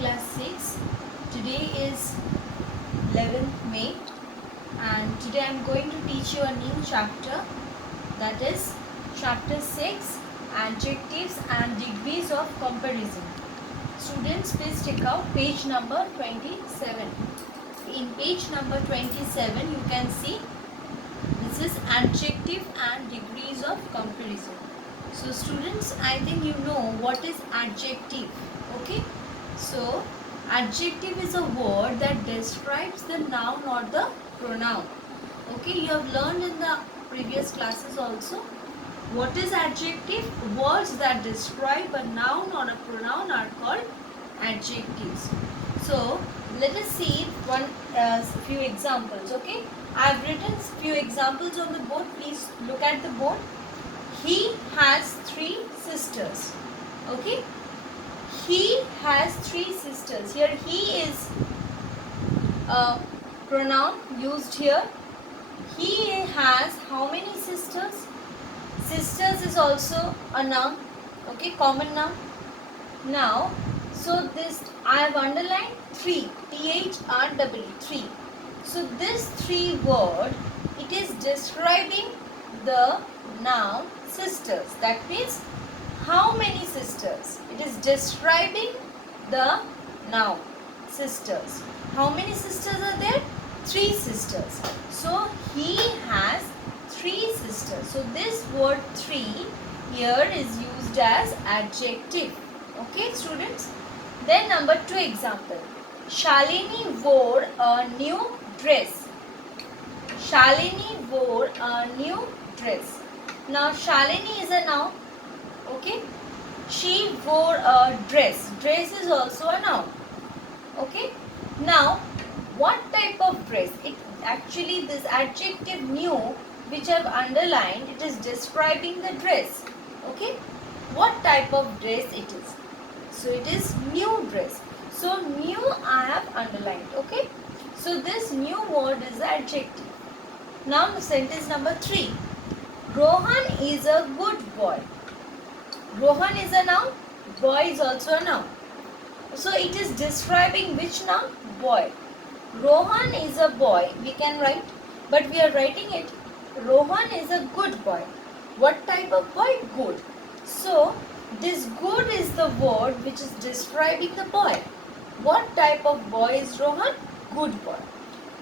class 6. Today is 11th May and today I am going to teach you a new chapter, that is chapter 6, adjectives and degrees of comparison. Students, please take out page number 27. In page number 27 you can see this is adjective and degrees of comparison. So students, I think you know what is adjective. Okay, so adjective is a word that describes the noun or the pronoun. Okay, you have learned in the previous classes also. What is adjective? Words that describe a noun or a pronoun are called adjectives. So let us see few examples. Okay, I have written few examples on the board. Please look at the board. He has 3 sisters. Okay, he has 3 sisters. Here he is a pronoun used here. He has how many sisters? Sisters is also a noun. Okay, common noun. Now, so this I have underlined 3. THREE, 3. So this 3 word, it is describing the noun sisters. That means how many sisters? It is describing the noun sisters. How many sisters are there? 3 sisters. So he has 3 sisters. So this word 3 here is used as adjective. Okay, students. Then number 2 example. Shalini wore a new dress. Shalini wore a new dress. Now Shalini is a noun. Okay, she wore a dress. Dress is also a noun. Okay, now what type of dress? It actually, this adjective new which I have underlined, it is describing the dress. Okay, what type of dress it is? So it is new dress. So new I have underlined. Okay, so this new word is adjective. Now the sentence number 3. Rohan is a good boy. Rohan is a noun. Boy is also a noun. So it is describing which noun? Boy. Rohan is a boy. We can write, but we are writing it. Rohan is a good boy. What type of boy? Good. So this good is the word which is describing the boy. What type of boy is Rohan? Good boy.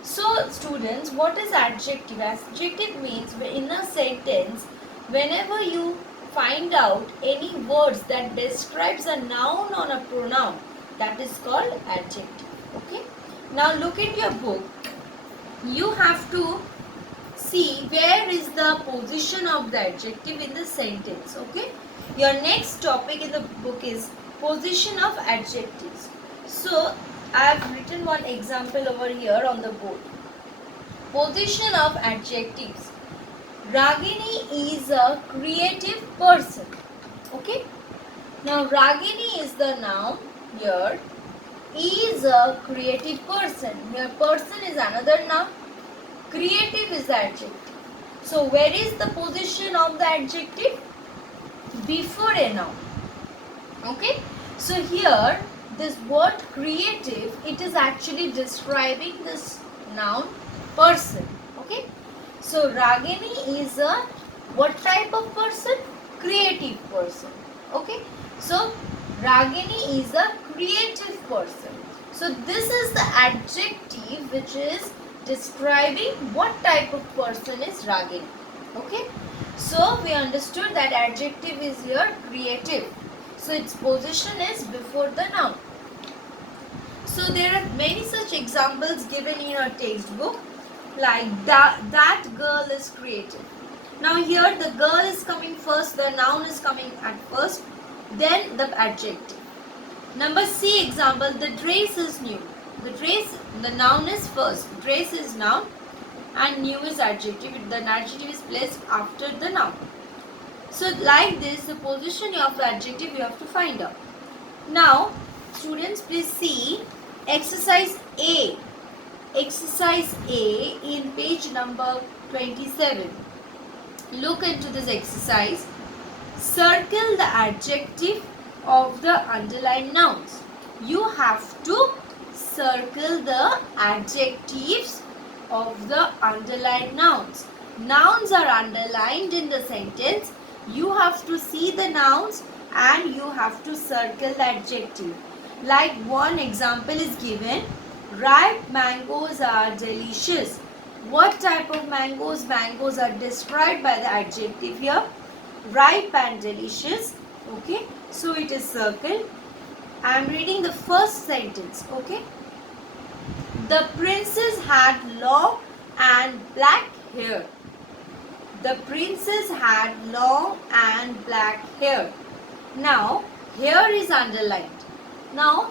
So students, what is adjective? Adjective means in a sentence, whenever you find out any words that describes a noun or a pronoun, that is called adjective. Okay. Now look at your book. You have to see where is the position of the adjective in the sentence. Okay. Your next topic in the book is position of adjectives. So I have written one example over here on the board. Position of adjectives. Ragini is a creative person. Okay. Now Ragini is the noun here. Is a creative person. Here person is another noun. Creative is the adjective. So where is the position of the adjective? Before a noun. Okay. So here this word creative, it is actually describing this noun person. Okay. So Ragini is a what type of person? Creative person. Okay. So Ragini is a creative person. So this is the adjective which is describing what type of person is Ragini. Okay. So we understood that adjective is here creative. So its position is before the noun. So there are many such examples given in your textbook, like that girl is creative. Now here the girl is coming first, the noun is coming at first, then the adjective. Number C example, the dress is new. The noun is first, dress is noun and new is adjective. The adjective is placed after the noun. So like this, the position of the adjective you have to find out. Now students, please see exercise A. Exercise A in page number 27. Look into this exercise. Circle the adjective of the underlined nouns. You have to circle the adjectives of the underlined nouns. Nouns are underlined in the sentence. You have to see the nouns and you have to circle the adjective. Like one example is given, ripe mangoes are delicious. What type of mangoes? Mangoes are described by the adjective here, ripe and delicious. Okay, so it is circled. I am reading the first sentence. Okay, the princess had long and black hair. The princess had long and black hair. Now, hair is underlined. Now,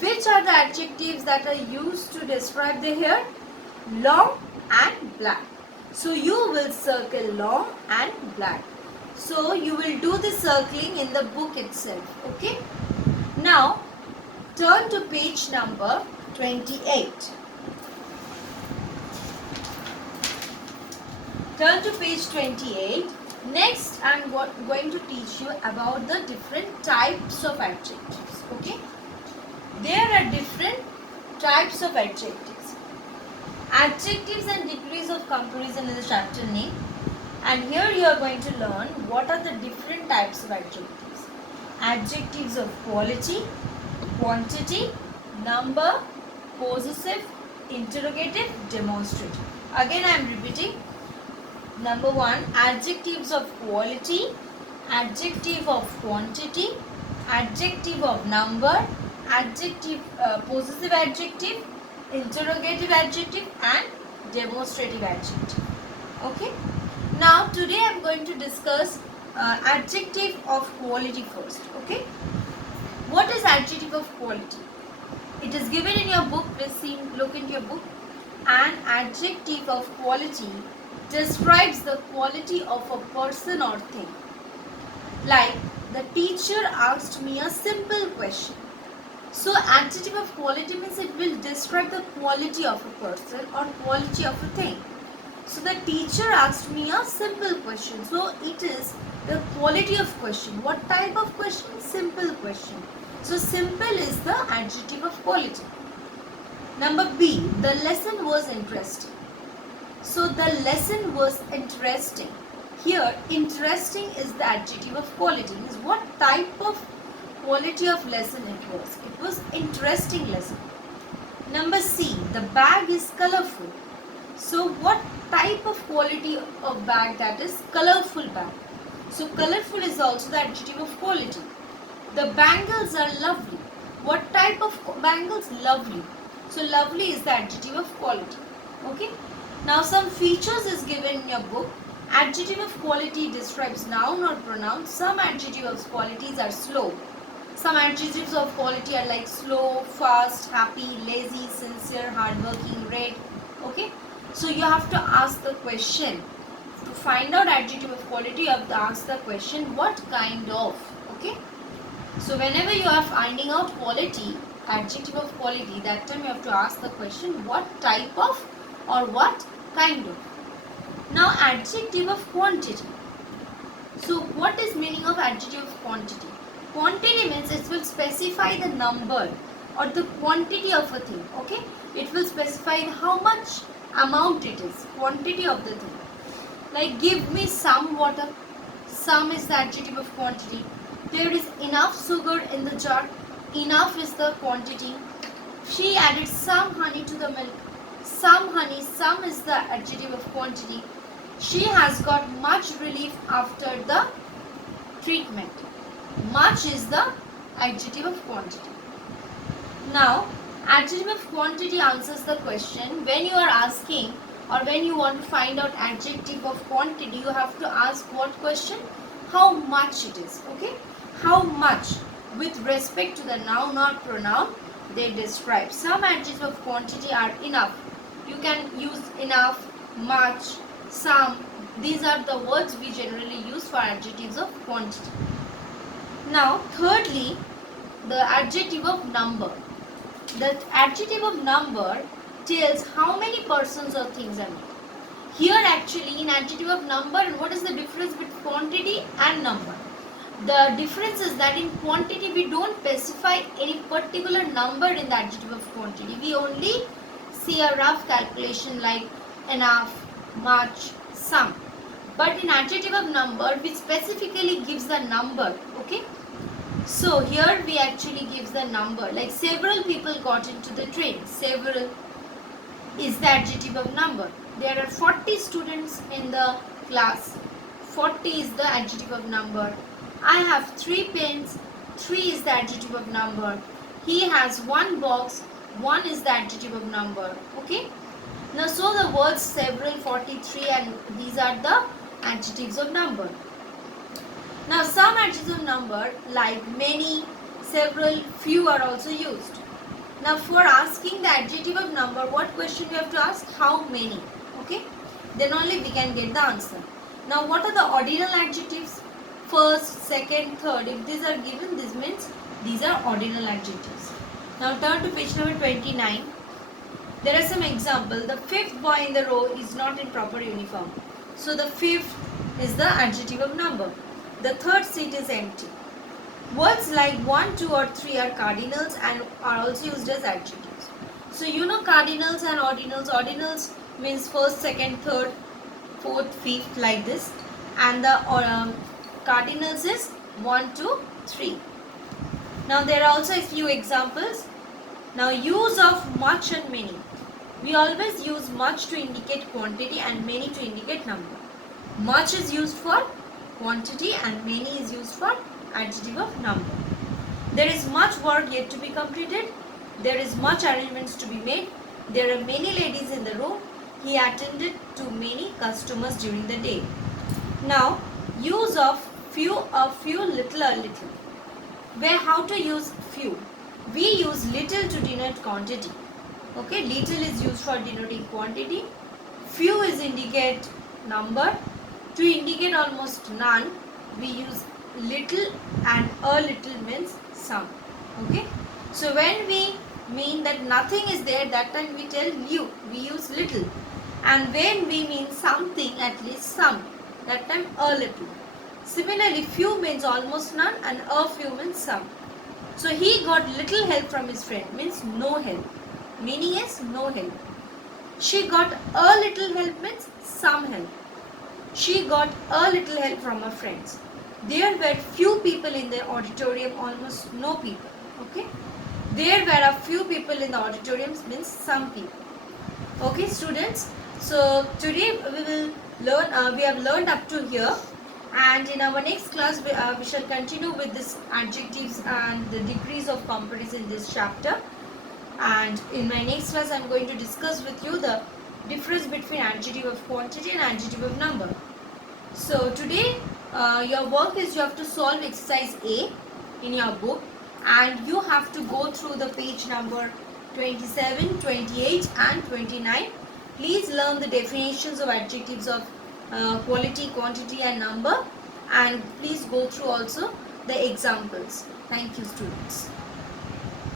which are the adjectives that are used to describe the hair? Long and black. So, you will circle long and black. So, you will do the circling in the book itself. Okay? Now, turn to page number 28. Turn to page 28. Next, I am going to teach you about the different types of adjectives. Okay? There are different types of adjectives. Adjectives and degrees of comparison is the chapter name. And here you are going to learn what are the different types of adjectives. Adjectives of quality, quantity, number, possessive, interrogative, demonstrative. Again, I am repeating. Number 1, adjectives of quality, adjective of quantity, adjective of number, adjective, possessive adjective, interrogative adjective and demonstrative adjective. Okay. Now today I am going to discuss adjective of quality first. Okay. What is adjective of quality? It is given in your book. Please look into your book. An adjective of quality describes the quality of a person or thing. Like, the teacher asked me a simple question. So, adjective of quality means it will describe the quality of a person or quality of a thing. So, the teacher asked me a simple question. So, it is the quality of question. What type of question? Simple question. So, simple is the adjective of quality. Number B, the lesson was interesting. So the lesson was interesting. Here, interesting is the adjective of quality. Means what type of quality of lesson it was? It was interesting lesson. Number C, the bag is colorful. So what type of quality of bag? That is colorful bag. So colorful is also the adjective of quality. The bangles are lovely. What type of bangles? Lovely. So lovely is the adjective of quality. Okay. Now some features is given in your book. Adjective of quality describes noun or pronoun. Some adjectives of qualities are slow. Some adjectives of quality are like slow, fast, happy, lazy, sincere, hardworking, red. Okay. So you have to ask the question. To find out adjective of quality, you have to ask the question, what kind of? Okay. So whenever you are finding out quality, adjective of quality, that time you have to ask the question, what type of or what kind of. Now adjective of quantity. So what is meaning of adjective of quantity? Quantity means it will specify the number or the quantity of a thing. Okay, it will specify how much amount it is, quantity of the thing. Like give me some water. Some is the adjective of quantity. There is enough sugar in the jar. Enough is the quantity. She added some honey to the milk. Some honey, some is the adjective of quantity. She has got much relief after the treatment. Much is the adjective of quantity. Now, adjective of quantity answers the question. When you are asking or when you want to find out adjective of quantity, you have to ask what question? How much it is. Okay? How much with respect to the noun or pronoun they describe. Some adjectives of quantity are enough. You can use enough, much, some. These are the words we generally use for adjectives of quantity. Now, thirdly, the adjective of number. The adjective of number tells how many persons or things are there. Here actually in adjective of number, what is the difference between quantity and number? The difference is that in quantity we don't specify any particular number in the adjective of quantity. We only see a rough calculation like enough, much, some. But in adjective of number, we specifically gives the number. Okay. So here we actually gives the number. Like several people got into the train. Several is the adjective of number. There are 40 students in the class. 40 is the adjective of number. I have 3 pens. 3 is the adjective of number. He has 1 box. 1 is the adjective of number. Okay. Now so the words several, 43 and these are the adjectives of number. Now some adjectives of number like many, several, few are also used. Now for asking the adjective of number, what question we have to ask? How many? Okay. Then only we can get the answer. Now what are the ordinal adjectives? First, second, third. If these are given, this means these are ordinal adjectives. Now turn to page number 29. There are some examples. The fifth boy in the row is not in proper uniform. So the fifth is the adjective of number. The third seat is empty. Words like 1, 2 or 3 are cardinals and are also used as adjectives. So you know cardinals and ordinals. Ordinals means first, second, third, fourth, fifth like this. And the cardinals is 1, 2, 3. Now there are also a few examples. Now use of much and many. We always use much to indicate quantity and many to indicate number. Much is used for quantity and many is used for adjective of number. There is much work yet to be completed. There is much arrangements to be made. There are many ladies in the room. He attended to many customers during the day. Now, use of few, a few, little, a little. Where how to use few? We use little to denote quantity. Okay, little is used for denoting quantity. Few is indicate number. To indicate almost none, we use little and a little means some. Okay. So when we mean that nothing is there, that time we tell you, we use little. And when we mean something, at least some, that time a little. Similarly, few means almost none and a few means some. So he got little help from his friend, means no help. Meaning is no help. She got a little help means some help. She got a little help from her friends. There were few people in the auditorium, almost no people. Okay. There were a few people in the auditorium means some people. Okay, students. So today we will learn. We have learned up to here, and in our next class we shall continue with this adjectives and the degrees of comparison in this chapter. And in my next class, I am going to discuss with you the difference between adjective of quantity and adjective of number. So today your work is you have to solve exercise A in your book, and you have to go through the page number 27, 28 and 29. Please learn the definitions of adjectives of quality, quantity and number, and please go through also the examples. Thank you, students.